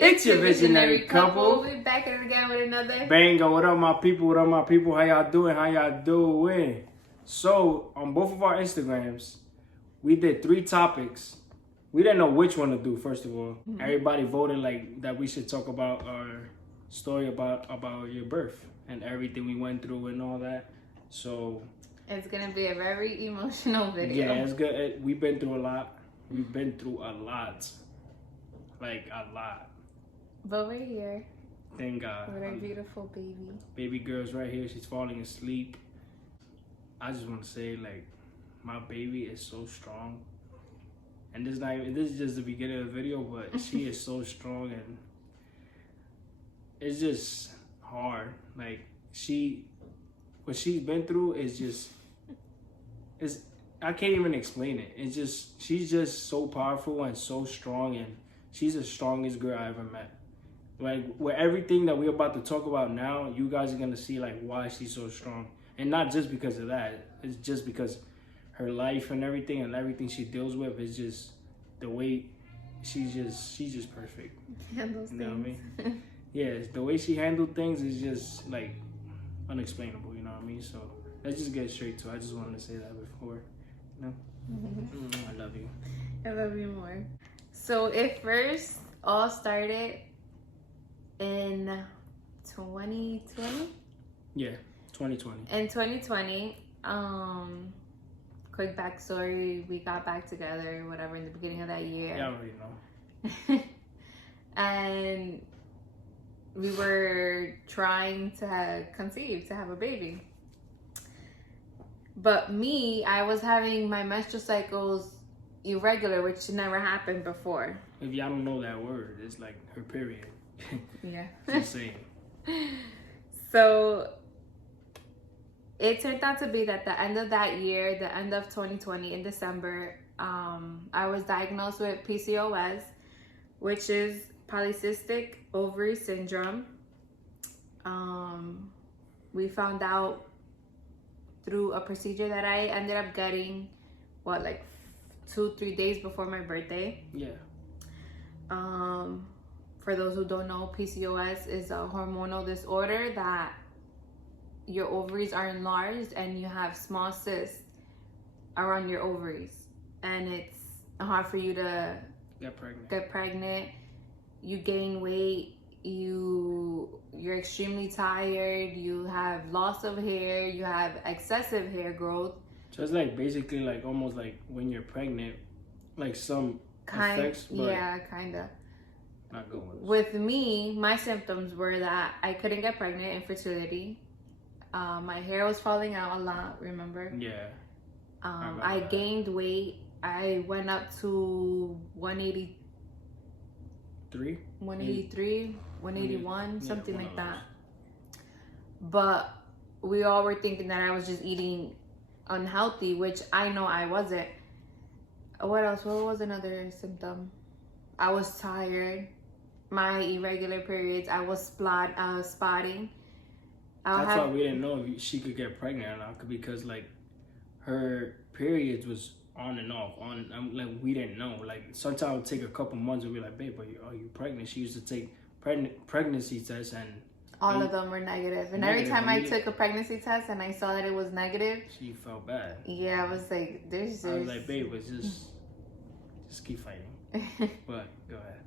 It's your visionary couple. We're back at it again with another Bango. What up, my people? What up, my people? How y'all doing? How y'all doing? So, on both of our Instagrams, we did 3 topics. We didn't know which one to do, first of all. Everybody voted like that we should talk about our story about your birth and everything we went through and all that. So, it's going to be a very emotional video. yeah, it's good. We've been through a lot. We've been through a lot. Like, a lot. But we're here. Thank God. With our beautiful baby. Baby girl's right here. She's falling asleep. I just want to say, like, my baby is so strong. And this is just the beginning of the video, but she is so strong, and it's just hard. Like, what she's been through is I can't even explain it. She's just so powerful and so strong, and she's the strongest girl I ever met. Like, with everything that we're about to talk about now, you guys are going to see, like, why she's so strong. And not just because of that. It's just because her life and everything she deals with is just the way she's just perfect. Handles you know things. what I mean? Yeah, the way she handled things is just, like, unexplainable, you know what I mean? So, let's just get straight to it. I just wanted to say that before, you know? I love you. I love you more. So, it first all started in 2020? Yeah, 2020. In 2020, quick backstory, we got back together, whatever, in the beginning of that year. Yeah, I already know. And we were trying to conceive, to have a baby. But me, I was having my menstrual cycles irregular, which never happened before. If y'all don't know that word, it's like her period. Yeah. Just saying. So it turned out to be that the end of that year, the end of 2020 in December, I was diagnosed with PCOS, which is polycystic ovary syndrome. We found out through a procedure that I ended up getting, like 2-3 days before my birthday. Yeah. For those who don't know, PCOS is a hormonal disorder that your ovaries are enlarged and you have small cysts around your ovaries, and it's hard for you to get pregnant. You gain weight, you're extremely tired, you have loss of hair, you have excessive hair growth. So it's like basically like almost like when you're pregnant, like some effects, but yeah, kinda. Not good ones. With me, my symptoms were that I couldn't get pregnant, infertility. My hair was falling out a lot, remember? Yeah. I gained weight. I went up to 183, 181, something like that. But we all were thinking that I was just eating unhealthy, which I know I wasn't. What else? What was another symptom? I was tired. My irregular periods. I was spotting. That's why we didn't know if she could get pregnant or not, because like her periods was on and off. Like we didn't know. Like sometimes it would take a couple months and be like, babe, are you pregnant? She used to take pregnancy tests, and all of them were negative. And every time I took a pregnancy test and I saw that it was negative, she felt bad. Yeah, I was like, I was like, babe, it's just keep fighting. But go ahead.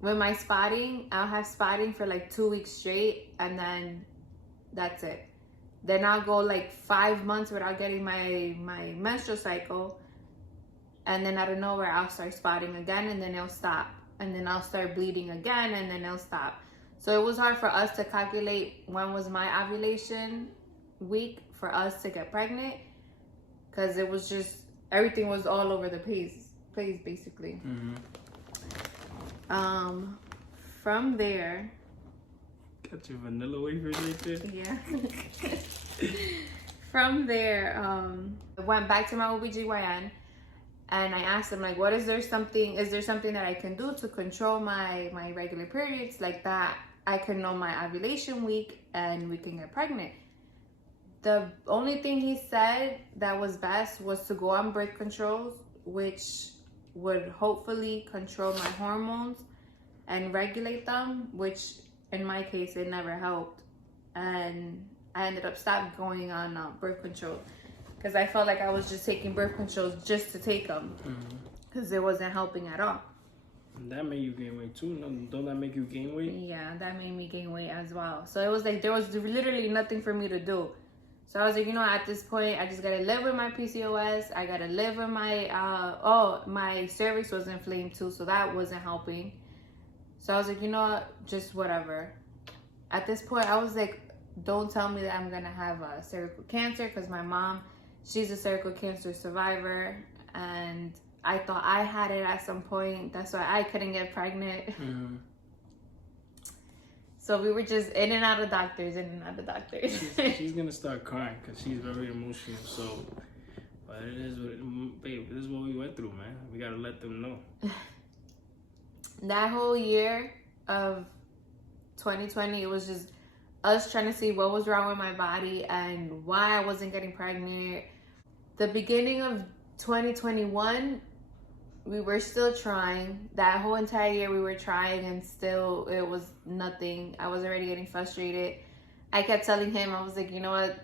With my spotting, I'll have spotting for like 2 weeks straight, and then that's it. Then I'll go like 5 months without getting my menstrual cycle, and then out of nowhere I'll start spotting again, and then it'll stop, and then I'll start bleeding again, and then it'll stop. So it was hard for us to calculate when was my ovulation week for us to get pregnant, because it was just everything was all over the place basically. From there, got your vanilla wafers right there. Yeah. From there, I went back to my OBGYN and I asked him, like, is there something that I can do to control my regular periods, like that I can know my ovulation week and we can get pregnant? The only thing he said that was best was to go on birth controls, which would hopefully control my hormones and regulate them, which in my case, it never helped. And I ended up stopping going on birth control because I felt like I was just taking birth controls just to take them because it wasn't helping at all. And that made you gain weight too. Don't that make you gain weight? Yeah, that made me gain weight as well. So it was like there was literally nothing for me to do. So I was like, you know, at this point, I just gotta live with my PCOS. I gotta live with my my cervix was inflamed too, so that wasn't helping. So I was like, you know what, just whatever. At this point, I was like, don't tell me that I'm gonna have cervical cancer, because my mom, she's a cervical cancer survivor, and I thought I had it at some point. That's why I couldn't get pregnant. So we were just in and out of doctors, She's gonna start crying because she's very emotional. So, but it is what, babe, this is what we went through, man. We gotta let them know. That whole year of 2020, it was just us trying to see what was wrong with my body and why I wasn't getting pregnant. The beginning of 2021, we were still trying. That whole entire year we were trying, and still it was nothing. I was already getting frustrated. I kept telling him, I was like, you know what,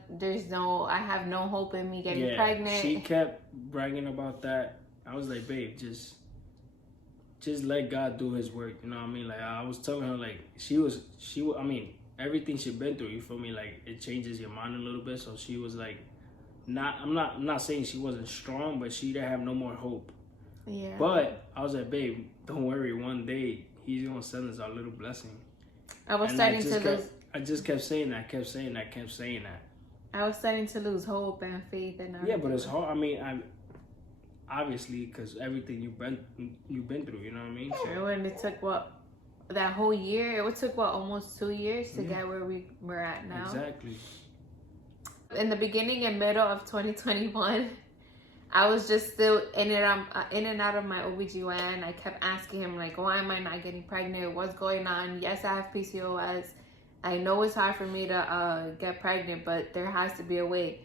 I have no hope in me getting pregnant. She kept bragging about that. I was like, babe, just let God do his work. You know what I mean? Like, I was telling her, like, I mean, everything she'd been through, you feel me? Like, it changes your mind a little bit. So she was like, I'm not saying she wasn't strong, but she didn't have no more hope. Yeah. But I was like, babe, don't worry. One day he's gonna send us our little blessing. I was starting to lose. I just kept saying that. I was starting to lose hope and faith and everything. Yeah, but it's hard. I mean, obviously because everything you've been through. You know what I mean? So, and it took that whole year. It took almost 2 years to get where we're at now. Exactly. In the beginning and middle of 2021. I was just still in and out of my OBGYN. I kept asking him, like, why am I not getting pregnant? What's going on? Yes, I have PCOS. I know it's hard for me to get pregnant, but there has to be a way.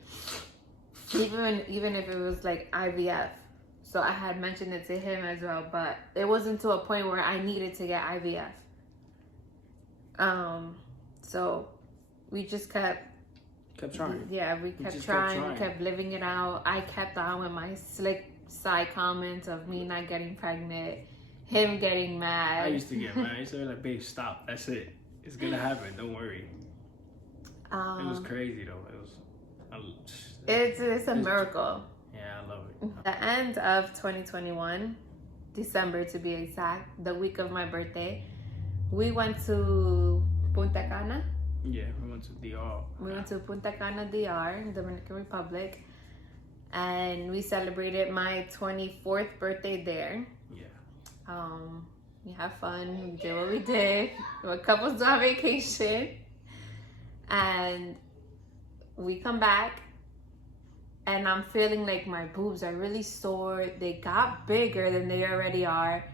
Even if it was like IVF. So I had mentioned it to him as well, but it wasn't to a point where I needed to get IVF. So we just kept trying. Yeah, we kept trying. We kept living it out. I kept on with my slick side comments of me not getting pregnant, him getting mad. I used to get mad. I used to be like, babe, stop. That's it. It's gonna happen. Don't worry. It was crazy though. It's a miracle. Yeah, I love it. The end of 2021, December to be exact, the week of my birthday, we went to Punta Cana. Yeah, we went to DR. We went to Punta Cana, DR, Dominican Republic, and we celebrated my 24th birthday there. Yeah. We had fun. We did what we did. We were couples on vacation, and we come back, and I'm feeling like my boobs are really sore. They got bigger than they already are.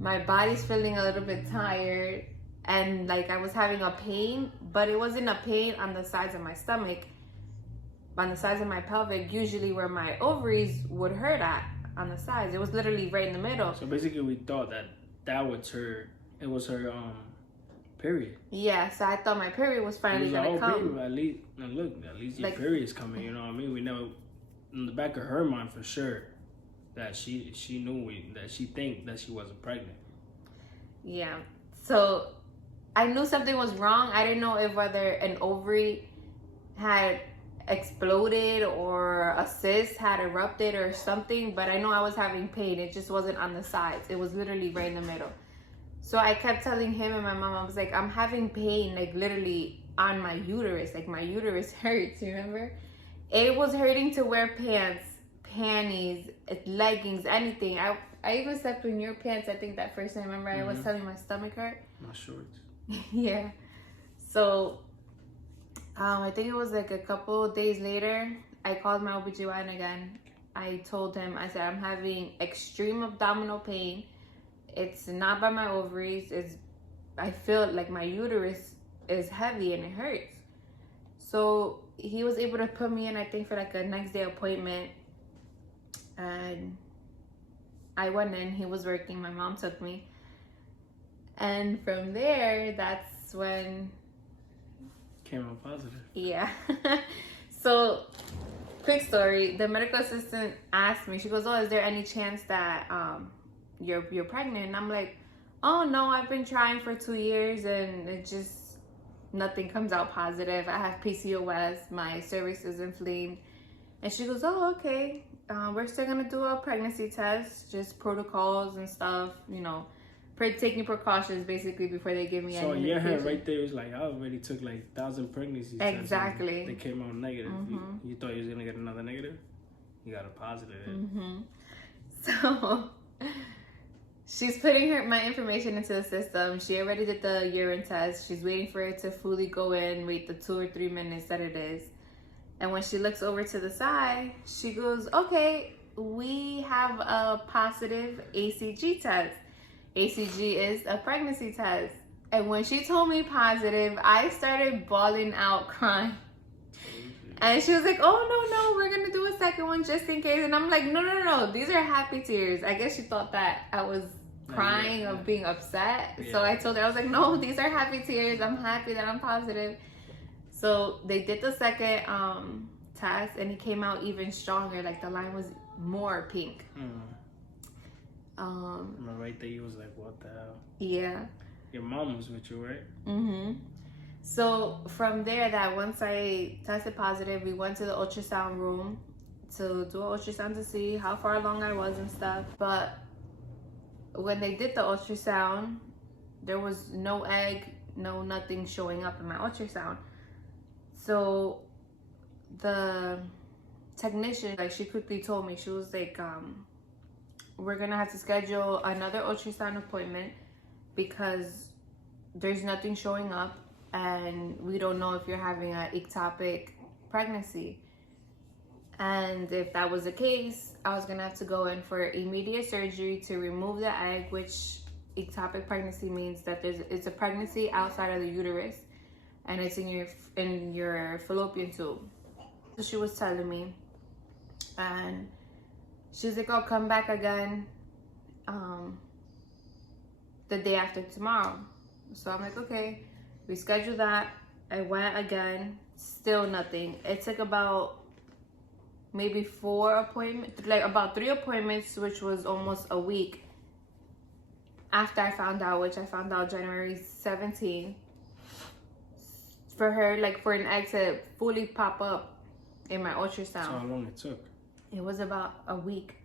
My body's feeling a little bit tired. And like I was having a pain, but it wasn't a pain on the sides of my stomach, on the sides of my pelvic, usually where my ovaries would hurt at, on the sides. It was literally right in the middle. So basically we thought that was her period. Yeah, so I thought my period was finally gonna come. Period, at least your period's coming, you know what I mean? We know in the back of her mind for sure that she knew that she think that she wasn't pregnant. Yeah. So I knew something was wrong. I didn't know if whether an ovary had exploded or a cyst had erupted or something, but I know I was having pain. It just wasn't on the sides. It was literally right in the middle. So I kept telling him and my mom, I was like, I'm having pain, like literally on my uterus. Like my uterus hurts, you remember? It was hurting to wear pants, panties, leggings, anything. I even slept in your pants, I think that first time. Remember I was telling my stomach hurt? My shorts. Yeah. So I think it was like a couple of days later, I called my OBGYN again. I told him, I said, I'm having extreme abdominal pain. It's not by my ovaries. I feel like my uterus is heavy and it hurts. So he was able to put me in, I think, for like a next day appointment. And I went in, he was working, my mom took me. And from there, that's when came out positive. Yeah. So, quick story. The medical assistant asked me, she goes, oh, is there any chance that you're pregnant? And I'm like, oh, no, I've been trying for 2 years and it just, nothing comes out positive. I have PCOS. My cervix is inflamed. And she goes, oh, okay. We're still going to do a pregnancy test, just protocols and stuff, you know, taking precautions basically before they give me any medication. So your head right there is like, I already took like 1,000 pregnancy tests. Exactly. They came out negative. You thought you was going to get another negative? You got a positive. So she's putting my information into the system. She already did the urine test. She's waiting for it to fully go in, wait the 2 or 3 minutes that it is. And when she looks over to the side, she goes, okay, we have a positive ACG test. ACG is a pregnancy test. And when she told me positive, I started bawling out, crying. And she was like, oh, no, we're going to do a second one just in case. And I'm like, no, these are happy tears. I guess she thought that I was crying or being upset. Yeah. So I told her, I was like, no, these are happy tears. I'm happy that I'm positive. So they did the second test and it came out even stronger. Like the line was more pink. Right there, you was like, what the hell? Yeah. Your mom was with you, right? So from there, that once I tested positive, we went to the ultrasound room to do an ultrasound to see how far along I was and stuff. But when they did the ultrasound, there was no egg, no nothing showing up in my ultrasound. So the technician, like, she quickly told me, she was like, we're gonna have to schedule another ultrasound appointment because there's nothing showing up and we don't know if you're having an ectopic pregnancy. And if that was the case, I was gonna have to go in for immediate surgery to remove the egg, which ectopic pregnancy means that it's a pregnancy outside of the uterus and it's in your fallopian tube. So she was telling me, and she was like, I'll come back again the day after tomorrow. So I'm like, okay, we scheduled that. I went again, still nothing. It took about maybe 4 appointments, like about 3 appointments, which was almost a week after I found out, which I found out January 17th. For her, like for an egg to fully pop up in my ultrasound. So how long it took? It was about a week.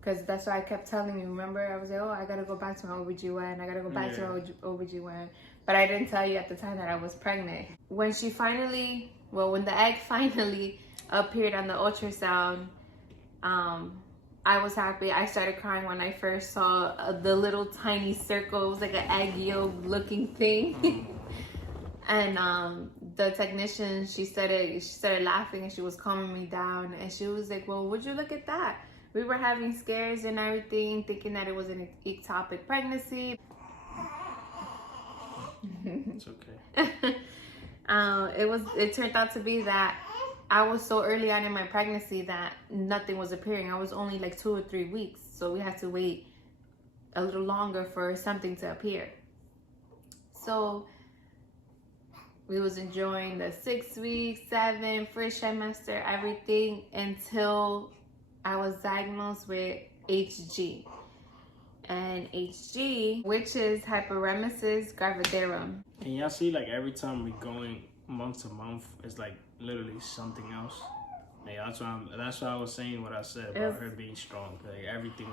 Because that's why I kept telling you, remember? I was like, oh, I got to go back to my OBGYN. I got to go back to my OBGYN. But I didn't tell you at the time that I was pregnant. When when the egg finally appeared on the ultrasound, I was happy. I started crying when I first saw the little tiny circle. It was like an egg yolk looking thing. And the technician, she started laughing and she was calming me down. And she was like, well, would you look at that? We were having scares and everything, thinking that it was an ectopic pregnancy. It's okay. It turned out to be that I was so early on in my pregnancy that nothing was appearing. I was only like 2 or 3 weeks. So we had to wait a little longer for something to appear. So we was enjoying the 6 weeks, 7, first trimester, everything until I was diagnosed with HG. And HG, which is hyperemesis gravidarum. Can y'all see, like, every time we're going month to month, it's like literally something else? Like, that's why I was saying what I said about her being strong. Like, everything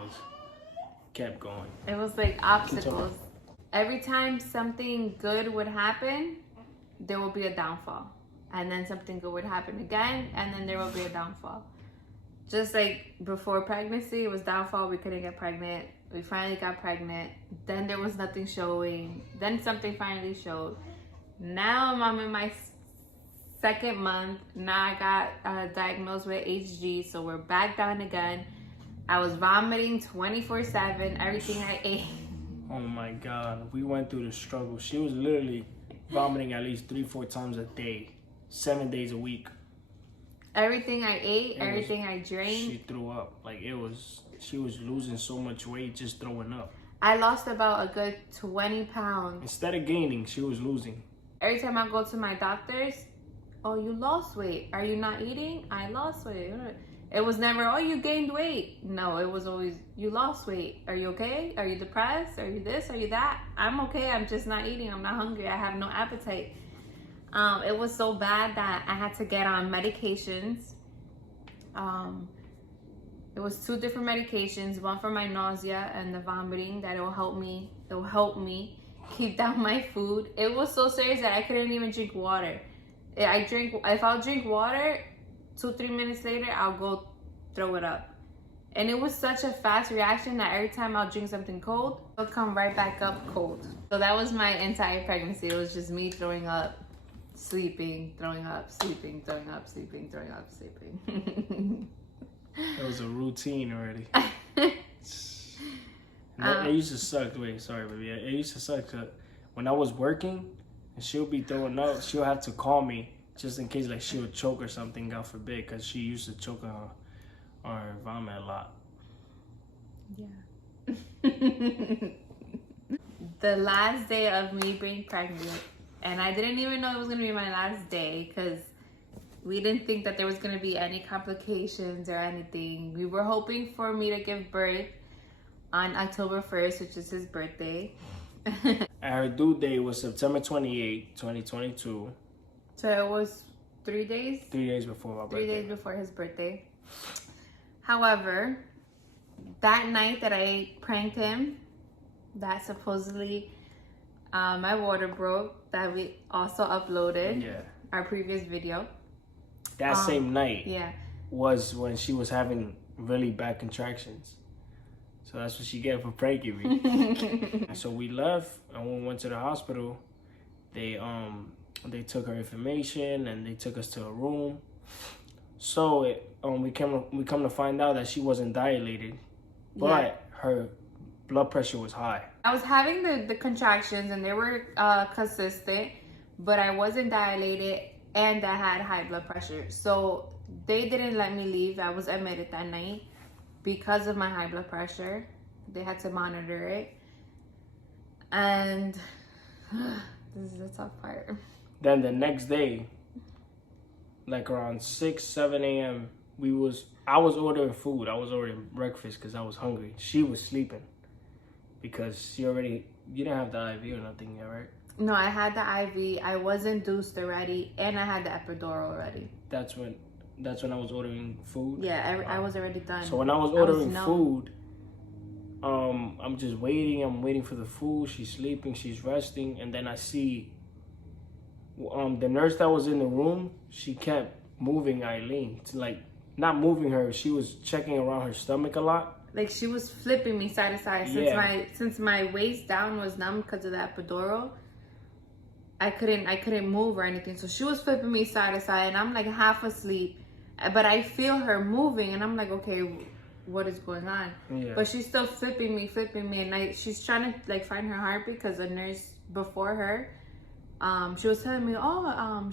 kept going. It was like obstacles. Every time something good would happen, there will be a downfall. And then something good would happen again, and then there will be a downfall. Just like before pregnancy, it was downfall, we couldn't get pregnant. We finally got pregnant. Then there was nothing showing. Then something finally showed. Now I'm in my 2nd month. Now I got diagnosed with HG, so we're back down again. I was vomiting 24/7, everything I ate. Oh my God, we went through the struggle. She was literally vomiting at least 3-4 times a day, 7 days a week. Everything I ate, everything I drank. She threw up. Like, she was losing so much weight just throwing up. I lost about a good 20 pounds. Instead of gaining, she was losing. Every time I go to my doctors, oh, you lost weight. Are you not eating? I lost weight. It was never, oh, you gained weight. No, it was always, you lost weight. Are you okay? Are you depressed? Are you this? Are you that? I'm okay. I'm just not eating. I'm not hungry. I have no appetite. It was so bad that I had to get on medications. It was 2 different medications, one for my nausea and the vomiting, that it will help me keep down my food. It was so serious that I couldn't even drink water. If I'll drink water, 2-3 minutes later, I'll go throw it up. And it was such a fast reaction that every time I'll drink something cold, it'll come right back up cold. So that was my entire pregnancy. It was just me throwing up, sleeping, throwing up, sleeping, throwing up, sleeping, throwing up, sleeping. It was a routine already. It used to suck. Wait, sorry, baby. It used to suck. When I was working, and she'll be throwing up, she'll have to call me just in case, like, she would choke or something, God forbid, because she used to choke on her vomit a lot. Yeah. The last day of me being pregnant, and I didn't even know it was going to be my last day, because we didn't think that there was going to be any complications or anything. We were hoping for me to give birth on October 1st, which is his birthday. And her due date was September 28, 2022. So it was 3 days? 3 days before my birthday. 3 days before his birthday. However, that night that I pranked him, that supposedly my water broke, that we also uploaded our previous video. That same night yeah, was when she was having really bad contractions. So that's what she get for pranking me. So we left, and when we went to the hospital, they took her information and they took us to a room. So we come to find out that she wasn't dilated, but her blood pressure was high. I was having the contractions and they were consistent, but I wasn't dilated and I had high blood pressure. So they didn't let me leave. I was admitted that night because of my high blood pressure. They had to monitor it. And this is the tough part. Then the next day, like around 6-7 a.m., I was ordering food. I was ordering breakfast because I was hungry. She was sleeping because you didn't have the IV or nothing yet, right? No, I had the IV. I was induced already, and I had the epidural already. That's when I was ordering food. Yeah, I was already done. So when I was ordering food, I'm just waiting. I'm waiting for the food. She's sleeping. She's resting, and then I see the nurse that was in the room. She kept moving Eileen, like not moving her. She was checking around her stomach a lot. Like she was flipping me side to side. Since my waist down was numb because of the epidural, I couldn't move or anything. So she was flipping me side to side, and I'm like half asleep, but I feel her moving, and I'm like, okay, what is going on? Yeah. But she's still flipping me, and she's trying to like find her heartbeat because the nurse before her, she was telling me,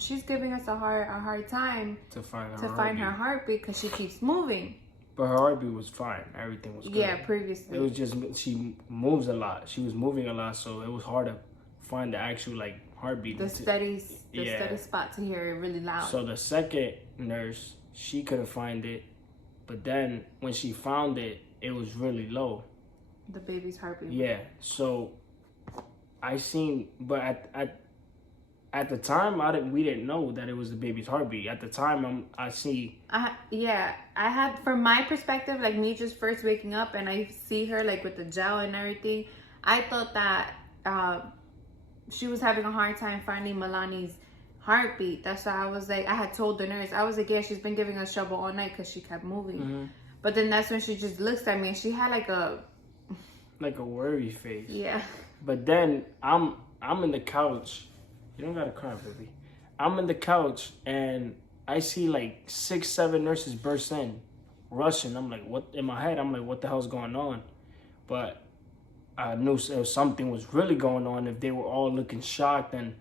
she's giving us a hard time to find her heartbeat because she keeps moving. But her heartbeat was fine. Everything was good. Yeah, previously. It was just she moves a lot. She was moving a lot, so it was hard to find the actual like heartbeat. The steady spot to hear it really loud. So the second nurse, she couldn't find it, but then when she found it, it was really low. The baby's heartbeat. Yeah. So I seen, but at the time, we didn't know that it was the baby's heartbeat. At the time, I had, from my perspective, like me just first waking up and I see her like with the gel and everything, I thought that she was having a hard time finding Milani's heartbeat. That's why I was like, I had told the nurse, I was like, yeah, she's been giving us trouble all night because she kept moving. Mm-hmm. But then that's when she just looks at me and she had like a worry face. Yeah. But then I'm in the couch. You don't gotta cry, baby. I'm in the couch and I see like 6-7 nurses burst in, rushing. I'm like, what? In my head, I'm like, what the hell's going on? But I knew something was really going on if they were all looking shocked. And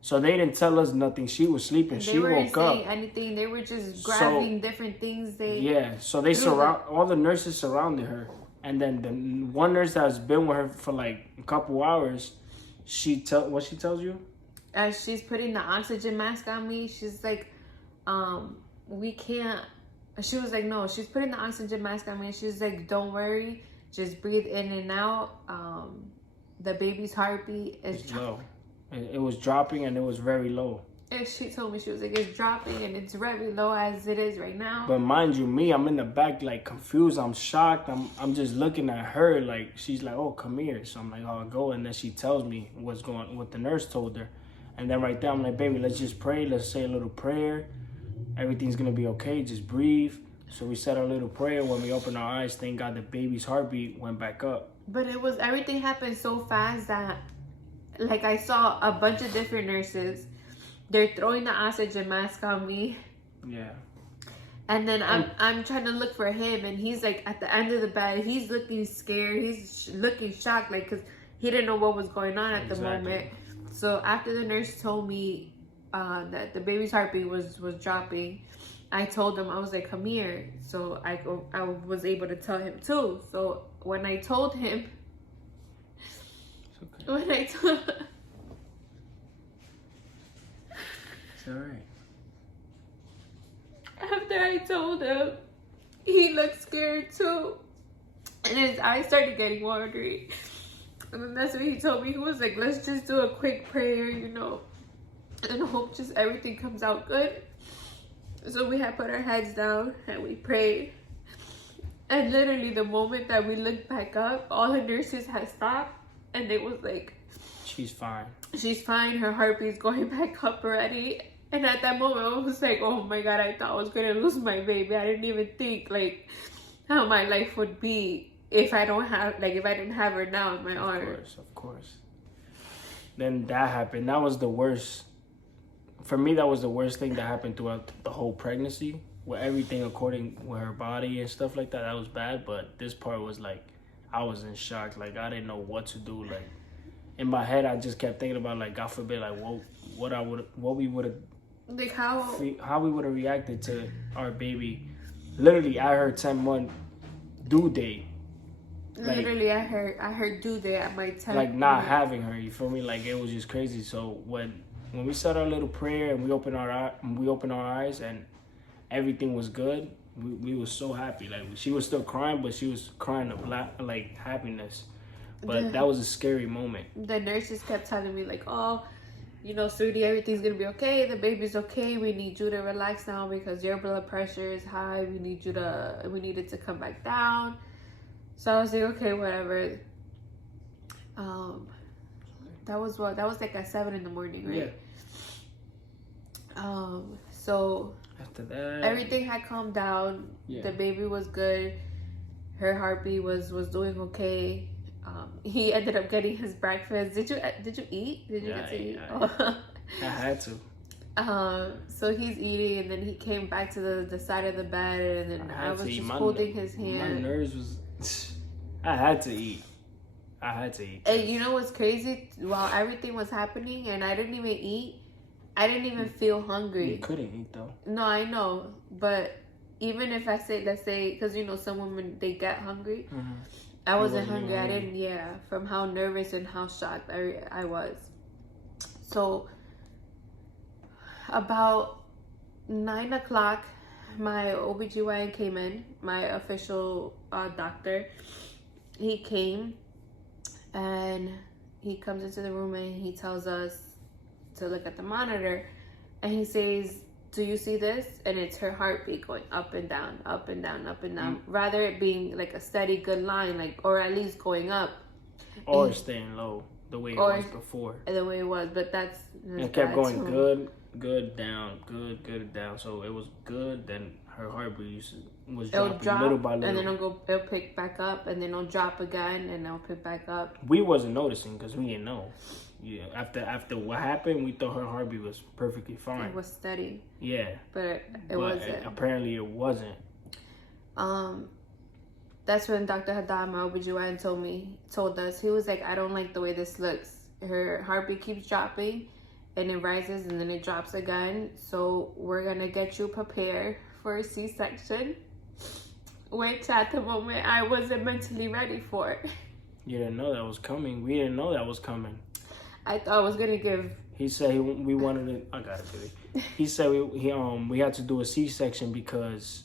so they didn't tell us nothing. She was sleeping. She woke up. They weren't saying anything. They were just grabbing different things. So they all the nurses surrounded her. And then the one nurse that's been with her for like a couple hours, what she tells you? As she's putting the oxygen mask on me, she's like, we can't. She was like, no, she's putting the oxygen mask on me. And she's like, don't worry, just breathe in and out. The baby's heartbeat is low. It was dropping and it was very low. And she told me, she was like, it's dropping and it's very low as it is right now. But mind you, me, I'm in the back like confused. I'm shocked. I'm just looking at her like, she's like, oh, come here. So I'm like, oh, I'll go. And then she tells me what the nurse told her. And then right there, I'm like, baby, let's just pray. Let's say a little prayer. Everything's going to be okay. Just breathe. So we said our little prayer. When we opened our eyes, thank God the baby's heartbeat went back up. But everything happened so fast that, like, I saw a bunch of different nurses. They're throwing the oxygen mask on me. Yeah. And then I'm trying to look for him, and he's like at the end of the bed. He's looking scared. He's looking shocked, like, because he didn't know what was going on at the moment. So after the nurse told me that the baby's heartbeat was dropping, I told him, I was like, come here. So I was able to tell him too. So when I told him, it's okay. It's all right. After I told him, he looked scared too. And his eyes started getting watery. And then that's what he told me. He was like, let's just do a quick prayer, you know, and hope just everything comes out good. So we had put our heads down and we prayed. And literally the moment that we looked back up, all the nurses had stopped. And they was like, she's fine. She's fine. Her heartbeat's going back up already. And at that moment, I was like, oh my God, I thought I was going to lose my baby. I didn't even think, like, how my life would be if I didn't have her now in my arms. Of course. Then that happened. That was the worst. For me, that was the worst thing that happened throughout the whole pregnancy. With everything according with her body and stuff like that, that was bad. But this part was like, I was in shock. Like, I didn't know what to do. Like, in my head, I just kept thinking about, like, God forbid, like, what we would have, like, how we would have reacted to our baby, literally at her 10-month due date. Like, literally, I heard due date at my 10th. Like, not having her, you feel me? Like, it was just crazy. So when we said our little prayer and we opened our eyes and everything was good, we were so happy. Like, she was still crying, but she was crying of like happiness. But that was a scary moment. The nurses kept telling me, like, oh, you know, sweetie, everything's gonna be okay. The baby's okay. We need you to relax now because your blood pressure is high. We need it to come back down. So I was like, okay, whatever. That was like at 7 a.m, right? Yeah. So after that, everything had calmed down. Yeah. The baby was good. Her heartbeat was doing okay. He ended up getting his breakfast. Did you eat? Did you get to eat? I had to. So he's eating, and then he came back to the side of the bed, and then I was just holding his hand. My nerves was. I had to eat. And you know what's crazy? While everything was happening, and I didn't even eat. I didn't even feel hungry. You couldn't eat though. No, I know, but even if let's say, because you know some women they get hungry. Mm-hmm. I wasn't hungry. I didn't. Yeah, from how nervous and how shocked I was. So about 9 o'clock, my OBGYN came in. My official doctor. He came, and he comes into the room and he tells us to look at the monitor, and he says, do you see this? And it's her heartbeat going up and down, up and down, up and down. Rather it being like a steady good line, like, or at least going up. Or staying low the way it was before. The way it was, but that's it kept going good, down, good, down. So it was good, then her heartbeat was dropping little by little. And then it'll pick back up, and then it'll drop again, and it'll pick back up. We wasn't noticing because we didn't know. Yeah, after what happened, we thought her heartbeat was perfectly fine. It was steady. Yeah. But it wasn't. Apparently it wasn't. That's when Dr. Haddad, my OBGYN, told us, he was like, I don't like the way this looks. Her heartbeat keeps dropping, and it rises, and then it drops again. So we're going to get you prepared for a C-section. which at the moment I wasn't mentally ready for. You didn't know that was coming. We didn't know that was coming. I thought I was gonna give. He said we wanted to. I got it, baby. He said we had to do a C-section because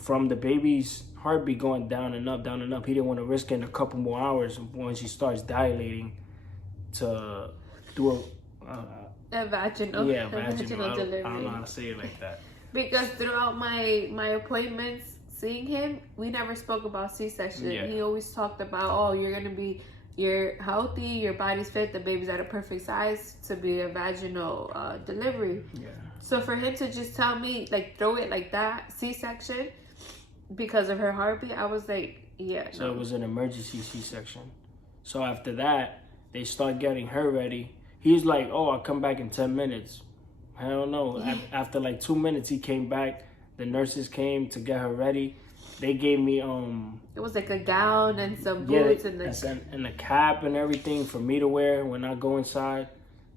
from the baby's heartbeat going down and up, he didn't want to risk it in a couple more hours when she starts dilating to do A vaginal delivery. I don't know how to say it like that. Because throughout my appointments, seeing him, we never spoke about C-section. Yeah. He always talked about, oh, you're healthy, your body's fit, the baby's at a perfect size to be a vaginal delivery. Yeah. So for him to just tell me, like, throw it like that, C-section, because of her heartbeat, I was like, yeah. So it was an emergency C-section. So after that, they start getting her ready. He's like, oh, I'll come back in 10 minutes. Hell no. After like 2 minutes, he came back. The nurses came to get her ready. They gave me it was like a gown and some boots and a cap and everything for me to wear when I go inside.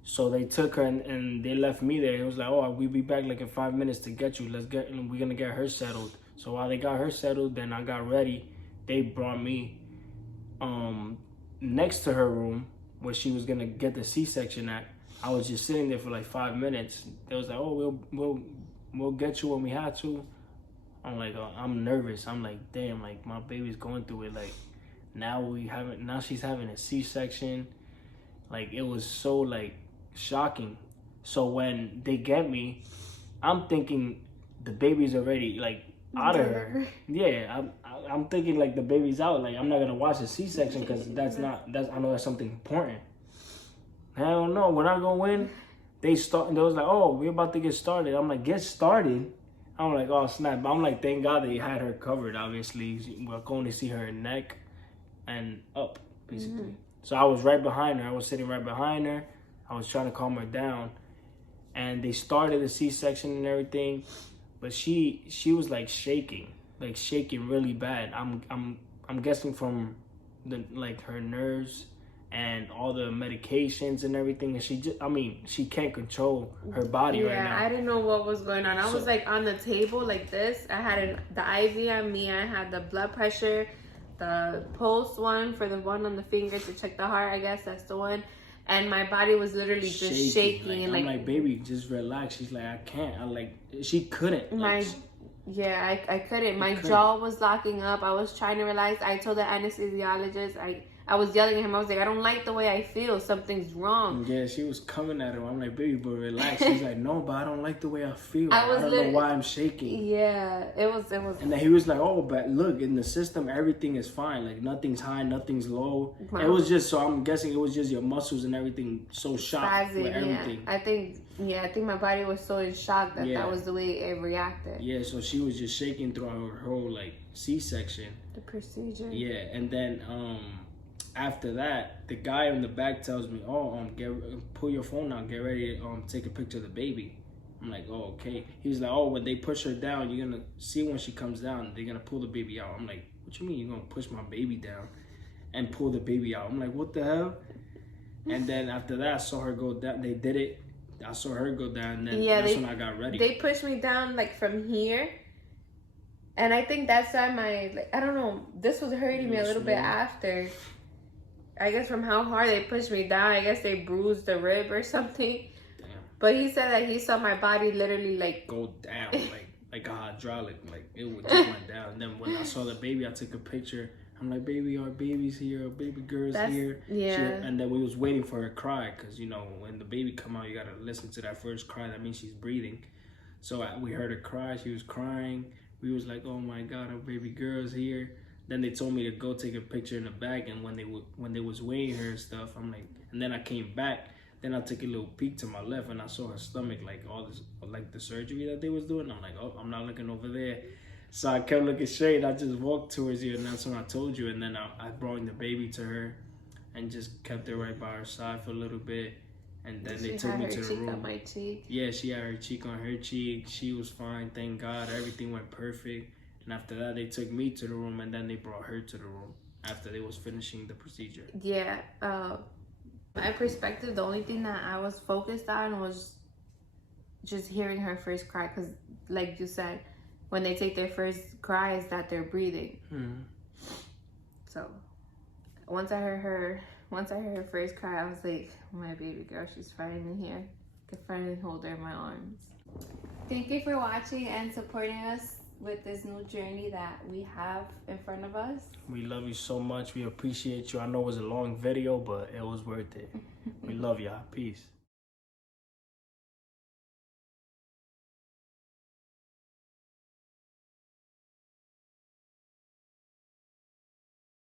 So they took her and they left me there. It was like, oh, we'll be back like in 5 minutes to get you. We're gonna get her settled. So while they got her settled, then I got ready. They brought me next to her room where she was gonna get the C-section at. I was just sitting there for like 5 minutes. They was like, oh, we'll get you when we had to. I'm like, oh, I'm nervous. I'm like, damn, like my baby's going through it. Like now she's having a C-section. Like it was so like shocking. So when they get me, I'm thinking the baby's already like out of her. Yeah, I'm thinking like the baby's out. Like I'm not gonna watch a C-section because I know that's something important. Hell no. When I go in, they was like, oh, we're about to get started. I'm like, get started? I'm like, oh snap. But I'm like, thank God they had her covered. Obviously, we're going to see her neck and up basically. Mm-hmm. So I was right behind her. I was sitting right behind her. I was trying to calm her down, and they started the C-section and everything, but she was like shaking really bad. I'm guessing from her nerves and all the medications and everything, and she can't control her body right now. Yeah, I didn't know what was going on. I was like on the table like this. I had the IV on me. I had the blood pressure, the pulse one for the one on the finger to check the heart. I guess that's the one. And my body was literally just shaking. I'm like, baby, just relax. She's like, I can't. She couldn't. I couldn't. My jaw was locking up. I was trying to relax. I told the anesthesiologist, I was yelling at him. I was like, I don't like the way I feel. Something's wrong. Yeah, she was coming at him. I'm like, baby, but relax. She's like, no, but I don't like the way I feel. I don't know why I'm shaking. Yeah, it was. And then he was like, oh, but look, in the system, everything is fine. Like, nothing's high, nothing's low. Wow. It was just, so I'm guessing it was just your muscles and everything so shocked with everything. I think my body was so in shock that was the way it reacted. Yeah, so she was just shaking throughout her whole, like, C-section. The procedure. Yeah, and then, after that, the guy in the back tells me, oh, pull your phone out, get ready to take a picture of the baby. I'm like, oh, okay. He was like, oh, when they push her down, you're going to see when she comes down, they're going to pull the baby out. I'm like, what you mean you're going to push my baby down and pull the baby out? I'm like, what the hell? And then after that, I saw her go down. They did it. I saw her go down, and then that's when I got ready. They pushed me down, like, from here. And I think that's why I don't know, this was hurting me a little bit after. I guess from how hard they pushed me down, I guess they bruised the rib or something. Damn. But he said that he saw my body literally like go down, like a hydraulic, like it just went down. And then when I saw the baby, I took a picture. I'm like, baby, our baby's here, our baby girl's here. Yeah. And then we was waiting for her to cry, because when the baby come out, you gotta listen to that first cry. That means she's breathing. So we heard her cry. She was crying. We was like, oh my God, our baby girl's here. Then they told me to go take a picture in the back, and when they was weighing her and stuff, I'm like, and then I came back. Then I took a little peek to my left, and I saw her stomach, like all this, like the surgery that they was doing. I'm like, oh, I'm not looking over there. So I kept looking straight. I just walked towards you, and that's when I told you. And then I brought the baby to her, and just kept her right by her side for a little bit. And then they took me to the room. On my cheek. Yeah, she had her cheek on her cheek. She was fine, thank God. Everything went perfect. And after that, they took me to the room, and then they brought her to the room after they was finishing the procedure. Yeah, my perspective, the only thing that I was focused on was just hearing her first cry, because like you said, when they take their first cry is that they're breathing. So once I heard her first cry, I was like, my baby girl, she's finally here. I could finally hold her in my arms. Thank you for watching and supporting us with this new journey that we have in front of us. We love you so much. We appreciate you. I know it was a long video, but it was worth it. We love y'all. Peace.